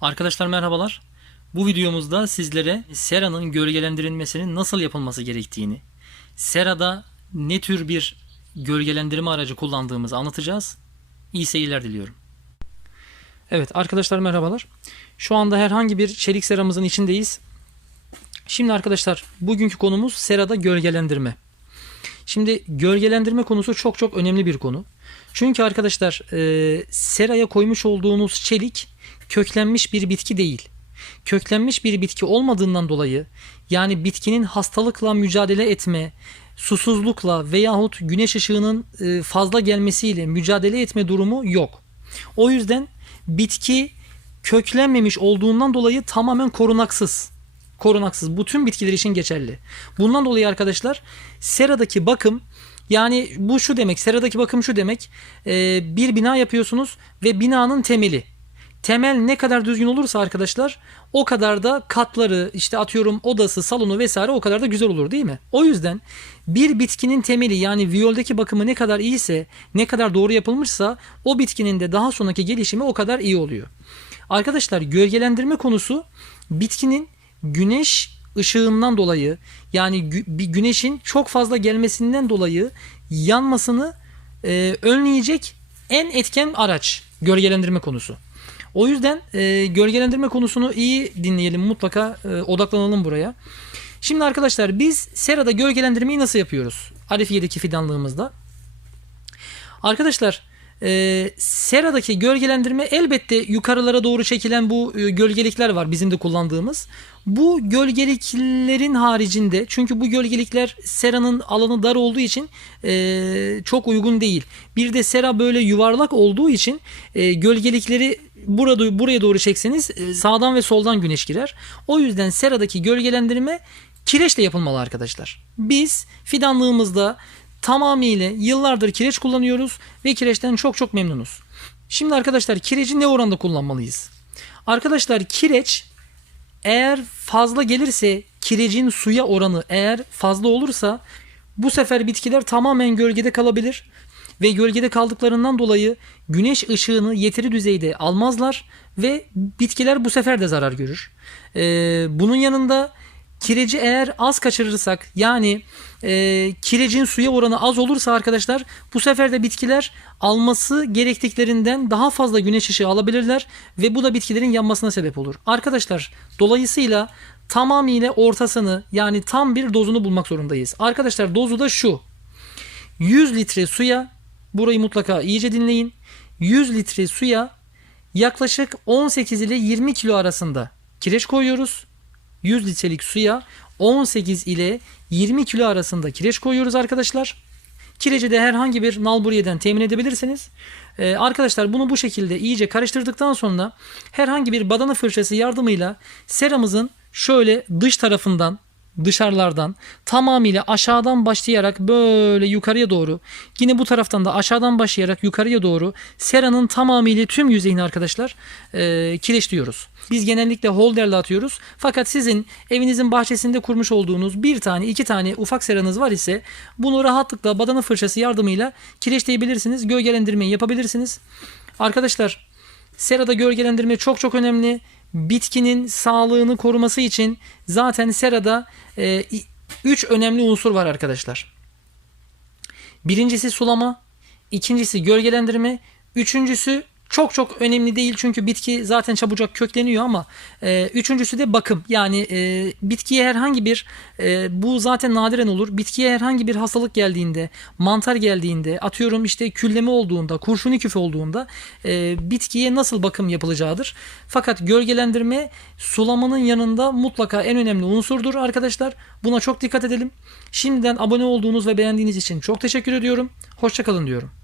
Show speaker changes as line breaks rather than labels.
Arkadaşlar merhabalar. Bu videomuzda sizlere seranın gölgelendirilmesinin nasıl yapılması gerektiğini, serada ne tür bir gölgelendirme aracı kullandığımızı anlatacağız. İyi seyirler diliyorum. Evet arkadaşlar merhabalar. Şu anda herhangi bir çelik seramızın içindeyiz. Şimdi arkadaşlar bugünkü konumuz serada gölgelendirme. Şimdi gölgelendirme konusu çok çok önemli bir konu. Çünkü arkadaşlar e, seraya koymuş olduğunuz çelik köklenmiş bir bitki değil. Köklenmiş bir bitki olmadığından dolayı yani bitkinin hastalıkla mücadele etme, susuzlukla veyahut güneş ışığının e, fazla gelmesiyle mücadele etme durumu yok. O yüzden bitki köklenmemiş olduğundan dolayı tamamen korunaksız. Korunaksız. Bu tüm bitkiler için geçerli. Bundan dolayı arkadaşlar seradaki bakım yani bu şu demek seradaki bakım şu demek e, bir bina yapıyorsunuz ve binanın temeli temel ne kadar düzgün olursa arkadaşlar o kadar da katları işte atıyorum odası salonu vesaire o kadar da güzel olur değil mi? O yüzden bir bitkinin temeli yani viyoldeki bakımı ne kadar iyiyse ne kadar doğru yapılmışsa o bitkinin de daha sonraki gelişimi o kadar iyi oluyor. Arkadaşlar gölgelendirme konusu bitkinin güneş ışığından dolayı yani bir güneşin çok fazla gelmesinden dolayı yanmasını e, önleyecek en etken araç gölgelendirme konusu. O yüzden e, gölgelendirme konusunu iyi dinleyelim mutlaka e, odaklanalım buraya. Şimdi arkadaşlar biz serada gölgelendirmeyi nasıl yapıyoruz? Arifiye'deki fidanlığımızda. Arkadaşlar e, seradaki gölgelendirme elbette yukarılara doğru çekilen bu e, gölgelikler var bizim de kullandığımız. Bu gölgeliklerin haricinde çünkü bu gölgelikler seranın alanı dar olduğu için e, çok uygun değil. Bir de sera böyle yuvarlak olduğu için e, gölgelikleri burada buraya doğru çekseniz e, sağdan ve soldan güneş girer. O yüzden seradaki gölgelendirme kireçle yapılmalı arkadaşlar. Biz fidanlığımızda tamamıyla yıllardır kireç kullanıyoruz ve kireçten çok çok memnunuz. Şimdi arkadaşlar kireci ne oranda kullanmalıyız? Arkadaşlar kireç eğer fazla gelirse kirecin suya oranı eğer fazla olursa bu sefer bitkiler tamamen gölgede kalabilir ve gölgede kaldıklarından dolayı güneş ışığını yeteri düzeyde almazlar ve bitkiler bu sefer de zarar görür. Ee, bunun yanında kireci eğer az kaçırırsak yani e, kirecin suya oranı az olursa arkadaşlar bu sefer de bitkiler alması gerektiklerinden daha fazla güneş ışığı alabilirler ve bu da bitkilerin yanmasına sebep olur. Arkadaşlar dolayısıyla tamamıyla ortasını yani tam bir dozunu bulmak zorundayız. Arkadaşlar dozu da şu. 100 litre suya burayı mutlaka iyice dinleyin. 100 litre suya yaklaşık 18 ile 20 kilo arasında kireç koyuyoruz. 100 litrelik suya 18 ile 20 kilo arasında kireç koyuyoruz arkadaşlar. Kireci de herhangi bir nalburiyeden temin edebilirsiniz. Ee, arkadaşlar bunu bu şekilde iyice karıştırdıktan sonra herhangi bir badana fırçası yardımıyla seramızın şöyle dış tarafından dışarılardan tamamıyla aşağıdan başlayarak böyle yukarıya doğru yine bu taraftan da aşağıdan başlayarak yukarıya doğru seranın tamamıyla tüm yüzeyini arkadaşlar e, kireçliyoruz. Biz genellikle holderle atıyoruz. Fakat sizin evinizin bahçesinde kurmuş olduğunuz bir tane iki tane ufak seranız var ise bunu rahatlıkla badana fırçası yardımıyla kireçleyebilirsiniz. Gölgelendirmeyi yapabilirsiniz. Arkadaşlar serada gölgelendirme çok çok önemli bitkinin sağlığını koruması için zaten serada 3 önemli unsur var arkadaşlar. Birincisi sulama, ikincisi gölgelendirme, üçüncüsü çok çok önemli değil çünkü bitki zaten çabucak kökleniyor ama e, üçüncüsü de bakım. Yani e, bitkiye herhangi bir e, bu zaten nadiren olur. Bitkiye herhangi bir hastalık geldiğinde, mantar geldiğinde, atıyorum işte külleme olduğunda, kurşuni küf olduğunda e, bitkiye nasıl bakım yapılacağıdır. Fakat gölgelendirme sulamanın yanında mutlaka en önemli unsurdur arkadaşlar. Buna çok dikkat edelim. Şimdiden abone olduğunuz ve beğendiğiniz için çok teşekkür ediyorum. Hoşçakalın diyorum.